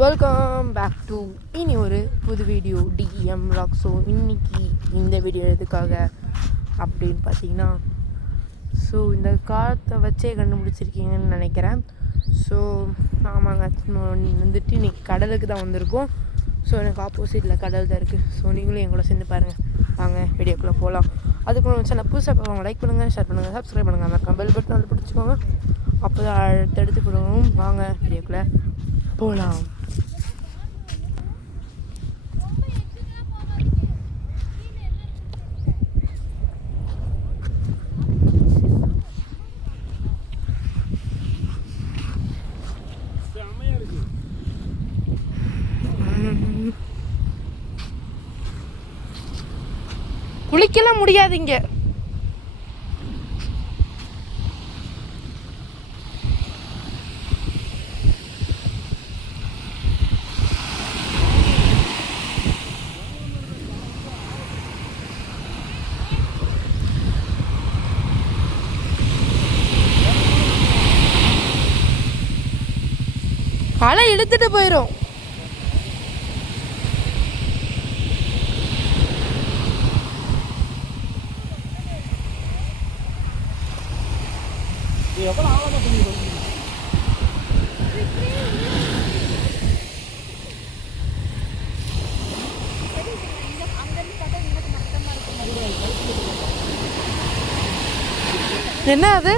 Welcome back to இனி ஒரு புது வீடியோ டிஎம் ராக். ஸோ இன்றைக்கி இந்த வீடியோ எதுக்காக அப்படின்னு பார்த்தீங்கன்னா, ஸோ இந்த காலத்தை வச்சே கண்டுபிடிச்சிருக்கீங்கன்னு நினைக்கிறேன். ஸோ ஆமாங்க, வந்துட்டு இன்றைக்கி கடலுக்கு தான் வந்திருக்கோம். ஸோ எனக்கு ஆப்போசிட்டில் கடல் தான் இருக்குது. ஸோ நீங்களும் என் கூட சேர்ந்து பாருங்கள். வாங்க வீடியோக்குள்ளே போகலாம். அதுக்கு முன்னாடி சேனல் புதுசாக பார்ப்பாங்க, லைக் பண்ணுங்கள், ஷேர் பண்ணுங்கள், சப்ஸ்கிரைப் பண்ணுங்கள், மறக்காம பெல் பட்டன் வந்து பிடிச்சிக்கோங்க. அப்போ தான் அடுத்தடுத்து போடுவோம். வாங்க வீடியோக்குள்ளே போகலாம். குளிக்கலாம் முடியாது இங்க. அலை இழுத்துட்டு போயிடும். என்ன அது?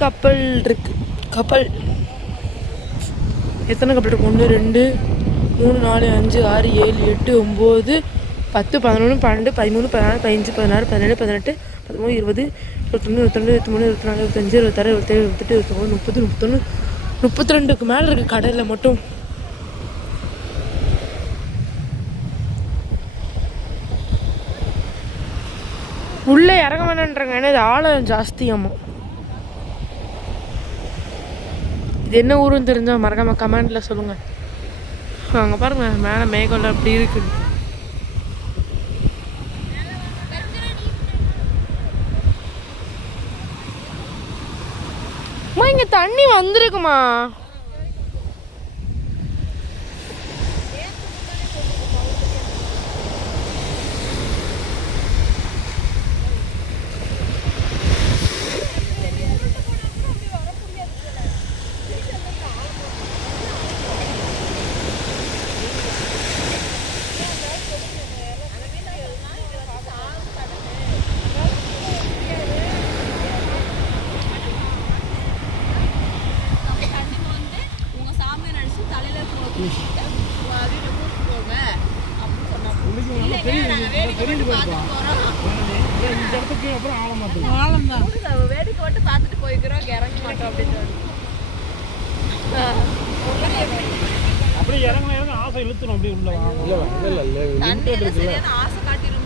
கப்பல் இருக்கு. கப்பல் எத்தனை கப்பல் இருக்கு? 1 2 3 4 5 6 7 8 9 10 11 12 13 14 15 16 17 18 19 20 21 22 23 24 25 26 27 28 29 30 31 32க்கு மேலே இருக்குது கடலில் மட்டும். உள்ளே இறங்க வேணான்றாங்க, ஏன்னா இது ஆழம் ஜாஸ்தியாமா. இது என்ன ஊருன்னு தெரிஞ்சால் மறக்காமல் கமெண்டில் சொல்லுங்கள். அங்கே பாருங்கள், மேலே மேகம்லாம் அப்படி இருக்குது. இங்கே தண்ணி வந்திருக்குமா? வேடிக்கை பார்த்துட்டு போய்க்கிறோம், இறங்க மாட்டோம் அப்படின்னு அப்படி இறங்க ஆசை இழுத்துரும். அப்படி உள்ள தண்ணியில சரியான ஆசை காட்டிடும்.